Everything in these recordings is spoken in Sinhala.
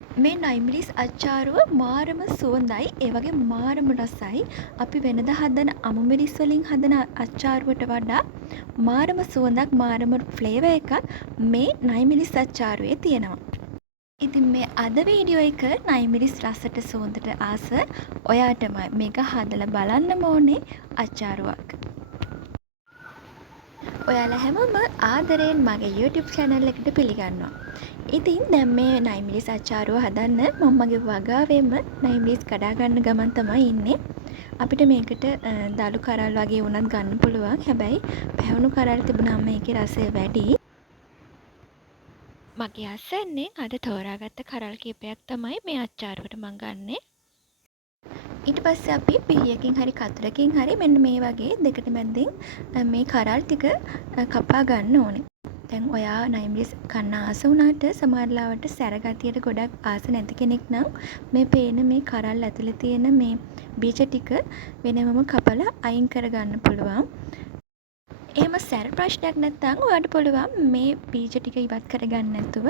මේ නයිමිරිස් අච්චාරුව මාරම සුවඳයි. ඒ වගේ මාරම රසයි. අපි වෙනදා හදන අමු මිරිස් වලින් හදන අච්චාරුවට වඩා මාරම සුවඳක් මාරම ෆ්ලේවර් එකක් මේ නයිමිරිස් අච්චාරුවේ තියෙනවා. ඉතින් මේ අද වීඩියෝ එක නයිමිරිස් රසට සුවඳට ආස ඔයාටම මේක හදලා බලන්නම ඕනේ අච්චාරුවක්. ඔයාලා හැමෝම ආදරයෙන් මගේ YouTube channel එකට පිළිගන්නවා. ඉතින් දැන් මේ නයිමිරිස් අච්චාරුව හදන්න මම මගේ වගාවෙන්ම නයිමිරිස් කඩා ගන්න ගමන් තමයි ඉන්නේ. අපිට මේකට දළු කරල් වගේ වුණත් ගන්න පුළුවන්. හැබැයි පැහුණු කරල් තිබුණාම මේකේ රසය වැඩි. මගේ අසන්නේ අද තෝරාගත්ත කරල් කීපයක් තමයි මේ අච්චාරුවට මම ගන්නෙ. ඊට පස්සේ අපි පිහියකින් හරි කතරකින් හරි මෙන්න මේ වගේ දෙකට මැද්දෙන් මේ කරල් ටික කපා ගන්න ඕනේ. දැන් ඔයා නයිමිරිස් කන්න ආස වුණාට සමහරලාවට සැර ගතියට ගොඩක් ආස නැති කෙනෙක් නම් මේ පේන මේ කරල් ඇතුලේ තියෙන මේ බීජ ටික වෙනමම කපලා අයින් කරගන්න පුළුවන්. එහෙම සැර ප්‍රශ්නයක් නැත්නම් ඔයාලට පුළුවන් මේ බීජ ටික ඉවත් කරගන්න නැතුව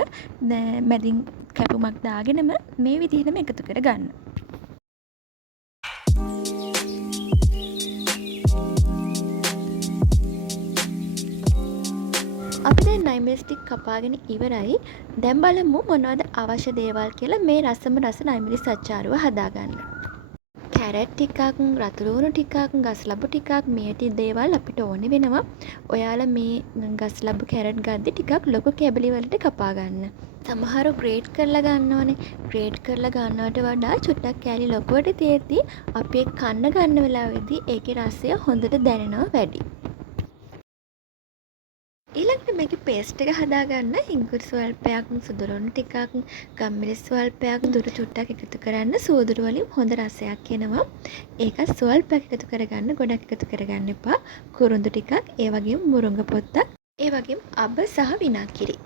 මැදින් කැපුමක් දාගෙනම මේ විදිහටම එකතු කරගන්න. අපි දැන් නයිමිරිස් ටික කපාගෙන ඉවරයි. දැන් බලමු මොනවද අවශ්‍ය දේවල් කියලා මේ රසම රස නයිමිරිස් අච්චාරුව හදාගන්න. කැරට් ටිකක්, රතු ලුණු ටිකක්, ගස්ලබු ටිකක් මේ දේවල් අපිට ඕනේ වෙනවා. ඔයාලා මේ ගස්ලබු කැරට් ගද්දි ටිකක් ලොකු කැබලි වලට කපා ගන්න. සමහරව ග්‍රේට් කරලා ගන්නවනේ. ග්‍රේට් කරලා ගන්නවට වඩා චුට්ටක් කැලි ලොකුවට තියෙද්දි අපි කන්න ගන්න වෙලාවෙදී ඒකේ රසය හොඳට දැනෙනවා වැඩි. ඊළඟට මේකේ පේස්ට් එක හදාගන්න හිඟුරු ස්වල්පයක්, සුදුලුණු ටිකක්, ගම්මිරිස් ස්වල්පයක්, දුරු චුට්ටක් එකතු කරන්න. සුවදුරු වලින් හොඳ රසයක් එනවා. ඒකත් ස්වල්පයක් එකතු කරගන්න, ගොඩක් එකතු කරගන්න එපා. කුරුඳු ටිකක්, ඒ වගේම මුරුංග පොත්තක්, ඒ වගේම අබ සහ විනාගිරි.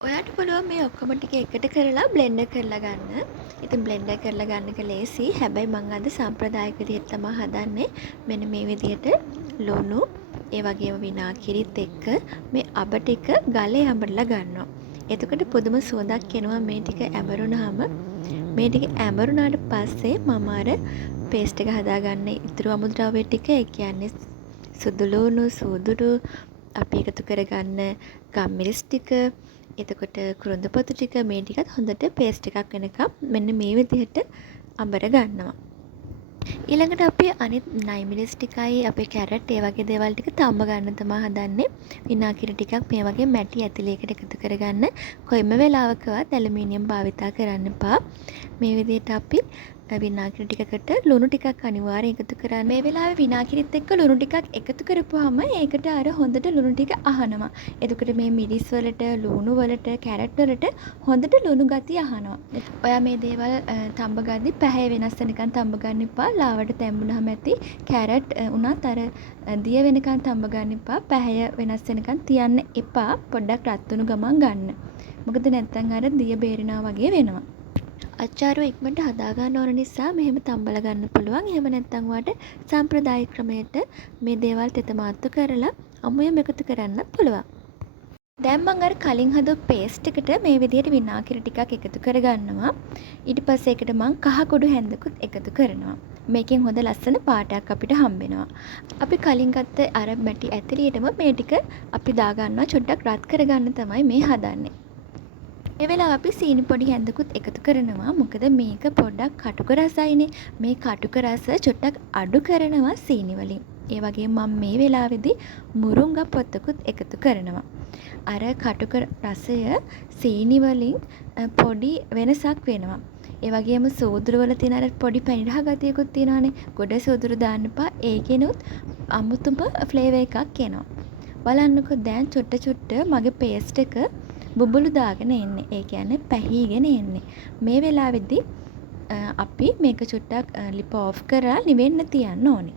ඔයාට පුළුවන් මේ ඔක්කොම ටික එකට කරලා බ්ලෙන්ඩර් කරලා ගන්න. ඉතින් බ්ලෙන්ඩර් කරලා ගන්න එක ලේසි. හැබැයි මම අද සාම්ප්‍රදායික විදිහට තමයි හදන්නේ. මෙන්න මේ විදිහට ලුණු ඒ වගේම විනාගිරිත් එක්ක මේ අබ ටික ගලේ අඹරලා ගන්නවා. එතකොට පුදුම සුවඳක් එනවා මේ ටික ඇඹරුණාම. මේ ටික ඇඹරුණාට පස්සේ මම අර පේස්ට් එක හදාගන්න ඉතුරු අමුද්‍රව්‍ය ටික ඒ කියන්නේ සුදු ලුණු, සූදුරු අපි එකතු කරගන්න ගම්මිරිස් ටික, එතකොට කුරුඳු පොතු ටික මේ ටිකත් හොඳට පේස්ට් එකක් වෙනකම් මෙන්න මේ විදිහට අඹර ගන්නවා. ඊළඟට අපි අනිත් නයිමිරිස් ටිකයි අපේ කැරට් ඒ වගේ දේවල් ටික තම්බ ගන්න තමයි හදන්නේ. විනාගිරි ටිකක් මේ වගේ මැටි ඇතිලයකට එකතු කරගන්න. කොයිම වෙලාවකවත් ඇලුමිනියම් භාවිතා කරන්න එපා. මේ විදිහට අපි විනාගිරි ටිකකට ලුණු ටිකක් අනිවාර්යෙන් එකතු කරන්න. මේ වෙලාවේ විනාගිරිත් එක්ක ලුණු ටිකක් එකතු කරපුවාම ඒකට අර හොඳට ලුණු ටික අහනවා. එතකොට මේ මිරිස් වලට, ලුණු වලට, කැරට් වලට හොඳට ලුණු ගතිය අහනවා. ඔයා මේ දේවල් තම්බ ගද්දි පැහැ වෙනස් වෙනකන් තම්බ ගන්න එපා. ලාවට තැම්බුනහම ඇති කැරට් උනත් අර දිය වෙනකන් තම්බ ගන්න එපා. පැහැය වෙනස් වෙනකන් තියන්න එපා. පොඩ්ඩක් රත් වුණු ගමන් ගන්න. මොකද නැත්තම් අර දිය බේරෙනවා වගේ වෙනවා. අච්චාරුව ඉක්මනට හදා ගන්න ඕන නිසා මෙහෙම තම්බලා ගන්න පුළුවන්. එහෙම නැත්නම් වාට සාම්ප්‍රදායික ක්‍රමයට මේ දේවල් තෙත මාත්තු කරලා අමුයම එකතු කරන්න පුළුවන්. දැන් මම අර කලින් හදපු පේස්ට් එකට මේ විදිහට විනාගිරි ටිකක් එකතු කරගන්නවා. ඊට පස්සේ ඒකට මම කහ කුඩු හැන්දකුත් එකතු කරනවා. මේකෙන් හොඳ ලස්සන පාටයක් අපිට හම්බෙනවා. අපි කලින් ගත්ත අර මැටි ඇතිරියටම මේ ටික අපි දාගන්නවා. චොඩ්ඩක් රත් කරගන්න තමයි මේ හදන්නේ. මේ වෙලාව අපි සීනි පොඩි හැන්දකුත් එකතු කරනවා. මොකද මේක පොඩ්ඩක් කටුක රසයිනේ. මේ කටුක රස චුට්ටක් අඩු කරනවා සීනි වලින්. ඒ වගේම මම මේ වෙලාවේදී මුරුංගා පොත්තකුත් එකතු කරනවා. අර කටුක රසය සීනි වලින් පොඩි වෙනසක් වෙනවා. ඒ වගේම සෝදුරු වල තියෙන අර පොඩි පැණිරහ ගතියකුත් තියෙනවානේ. ගොඩ සෝදුරු දාන්න එපා. ඒකෙනුත් අමුතුම ෆ්ලේවර් එකක් එනවා. බලන්නකෝ දැන් චුට්ට මගේ පේස්ට් එක බුබුලු දාගෙන එන්නේ. ඒ කියන්නේ පැහීගෙන එන්නේ. මේ වෙලාවේදී අපි මේක චුට්ටක් ලිප ඔෆ් කරලා නිවෙන්න තියන්න ඕනේ.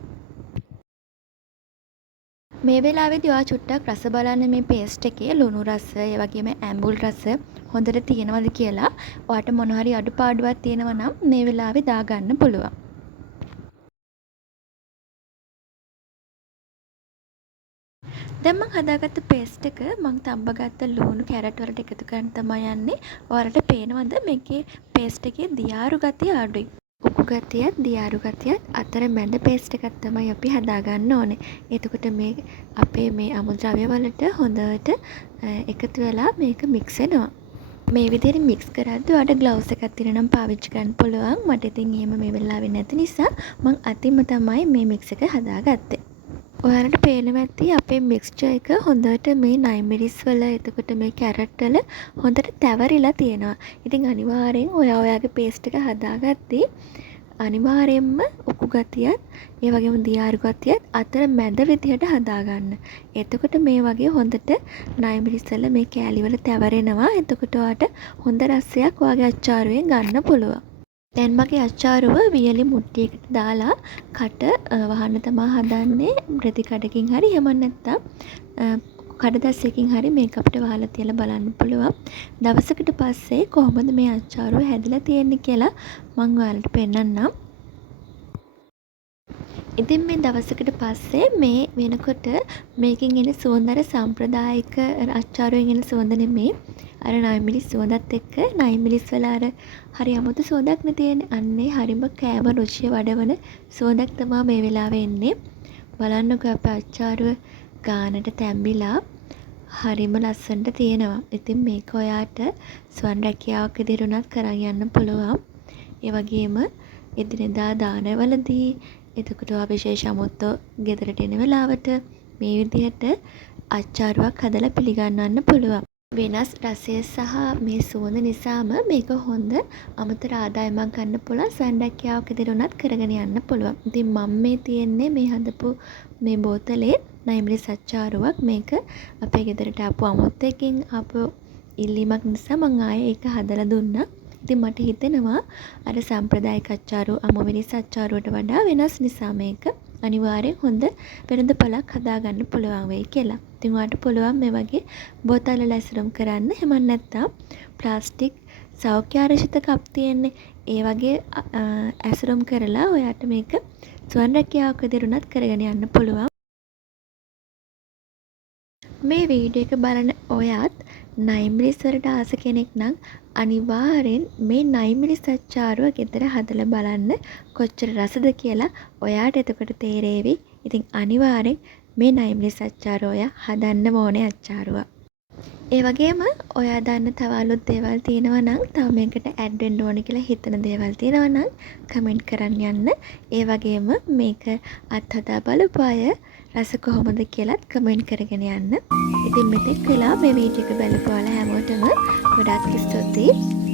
මේ වෙලාවේදී ඔයා චුට්ටක් රස බලන්න මේ පේස්ට් එකේ ලුණු රස, ඒ වගේම ඇඹුල් රස හොඳට තියෙනවද කියලා. ඔයාට මොන හරි අඩුපාඩුවක් තියෙනවා නම් මේ වෙලාවේ දාගන්න පුළුවන්. දැන් මම හදාගත්ත පේස්ට් එක මම තඹගත්ත ලුණු කැරට් වලට එකතු කරන් තමයි යන්නේ. ඔයාලට පේනවද මේකේ පේස්ට් එකේ දියාරු ගතිය අඩුයි. උකු ගතියත් දියාරු ගතියත් අතර මැද පේස්ට් එකක් තමයි අපි හදාගන්න ඕනේ. එතකොට මේ අපේ මේ අමුද්‍රව්‍ය වලට හොඳට එකතු වෙලා මේක මික්ස් වෙනවා. මේ විදිහට මික්ස් කරද්දී ඔයාලට ග්ලව්ස් එකක් තියෙනවා නම් පාවිච්චි කරන්න පුළුවන්. මට ඉතින් එහෙම මේ වෙලාවේ නැති නිසා මම අතින්ම තමයි මේ මික්ස් එක හදාගත්තේ. ඔයාලට පේනවා ඇති අපේ මික්ස්චර් එක හොඳට මේ නයිමිරිස් වල එතකොට මේ කැරට් වල හොඳට තැවරිලා තියෙනවා. ඉතින් අනිවාර්යෙන් ඔයාගේ පේස්ට් එක හදාගත්තී අනිවාර්යෙන්ම උකු ගතියත් ඒ වගේම දියාරු ගතියත් අතර මැද විදිහට හදාගන්න. එතකොට මේ වගේ හොඳට නයිමිරිස් වල මේ කෑලි වල තැවරෙනවා. එතකොට ඔයාට හොඳ රසයක් ඔයාගේ අච්චාරුවෙන් ගන්න පුළුවන්. දැන් මගේ අච්චාරුව වියලි මුට්ටියකට දාලා කට වහන්න තමා හදන්නේ. රෙදි කඩකින් හරි එහෙම නැත්නම් කඩදාසියකින් හරි මේක අපිට වහලා තියලා බලන්න පුළුවන්. දවසකට පස්සේ කොහොමද මේ අච්චාරුව හැදිලා තියෙන්නේ කියලා මම ඔයාලට පෙන්නන්නම්. ඉතින් මේ දවසකට පස්සේ මේ වෙනකොට මේකෙන් එන සුවඳ අර සම්ප්‍රදායික අච්චාරුවෙන් එන සුවඳ නෙමෙයි. අර නයිමිරිස් සුවඳත් එක්ක නයිමිරිස් වල අර හරි අමුතු සුවඳක් නේ තියෙන්නේ. අන්නේ හරිම කෑම රුචිය වඩවන සුවඳක් තමයි මේ වෙලාවේ එන්නේ. බලන්නකෝ අපේ අච්චාරුව ගානට තැම්බිලා හරිම ලස්සනට තියෙනවා. ඉතින් මේක ඔයාට ස්වන් රැකියාවක් විදිහට උනත් කරන් යන්න පුළුවන්. ඒ වගේම එදිනෙදා දානවලදී එතකොට ඔයා විශේෂ අමුත්තෝ ගෙදරට එන වෙලාවට මේ විදිහට අච්චාරුවක් හදලා පිළිගන්වන්න පුළුවන්. වෙනස් රසය සහ මේ සුවඳ නිසාම මේක හොඳ අමතර ආදායමක් ගන්න පුළුවන්. ස්වන් රැකියාවක් විදිහට උනත් කරගෙන යන්න පුළුවන්. ඉතින් මම මේ තියෙන්නේ මේ හදපු මේ බෝතලේ නයිමිරිස් අච්චාරුවක්. මේක අපේ ගෙදරට ආපු අමුත්තෙකින් ආපු ඉල්ලීමක් නිසා මම ආයේ ඒක හදලා දුන්නා. ඉතින් මට හිතෙනවා අර සම්ප්‍රදායික අච්චාරු අමුමිරිස් අච්චාරුවට වඩා වෙනස් නිසා මේක අනිවාර්යෙන් හොඳ වෙළඳපළක් හදාගන්න පුළුවන් වෙයි කියලා. ඉතින් ඔයාලට පුළුවන් මේ වගේ බෝතල් වල ඇසුරුම් කරන්න. එහෙම නැත්නම් ප්ලාස්ටික් සෞඛ්‍යාරක්ෂිත කප් තියෙන්නේ. ඒ වගේ ඇසුරුම් කරලා ඔයාට මේක ස්වන් රැකියාවක් විදිහට උනත් කරගෙන යන්න පුළුවන්. මේ වීඩියෝ එක බලන ඔයාත් නයිමිරිස් වලට ආස කෙනෙක් නම් අනිවාර්යෙන් මේ නයිමිරිස් අච්චාරුව ගෙදර හදලා බලන්න කොච්චර රසද කියලා ඔයාට එතකොට තේරෙවි. ඉතින් අනිවාර්යෙන් මේ නයිමිරිස් අච්චාරුව ඔයා හදන්න ඕනේ අච්චාරුව. ඒ වගේම ඔයා දන්න තව අලුත් දේවල් තියෙනවා නම් තව මේකට ඇඩ් වෙන්න ඕනේ කියලා හිතන දේවල් තියෙනවා නම් කමෙන්ට් කරන්න යන්න. ඒ වගේම මේක අත්හදා බලපු අය රස කොහොමද කියලාත් කමෙන්ට් කරගෙන යන්න. ඉතින් මෙතෙක් වෙලා මේ වීඩියෝ එක බලපු ඔයාලා හැමෝටම ගොඩාක් ස්තුතියි.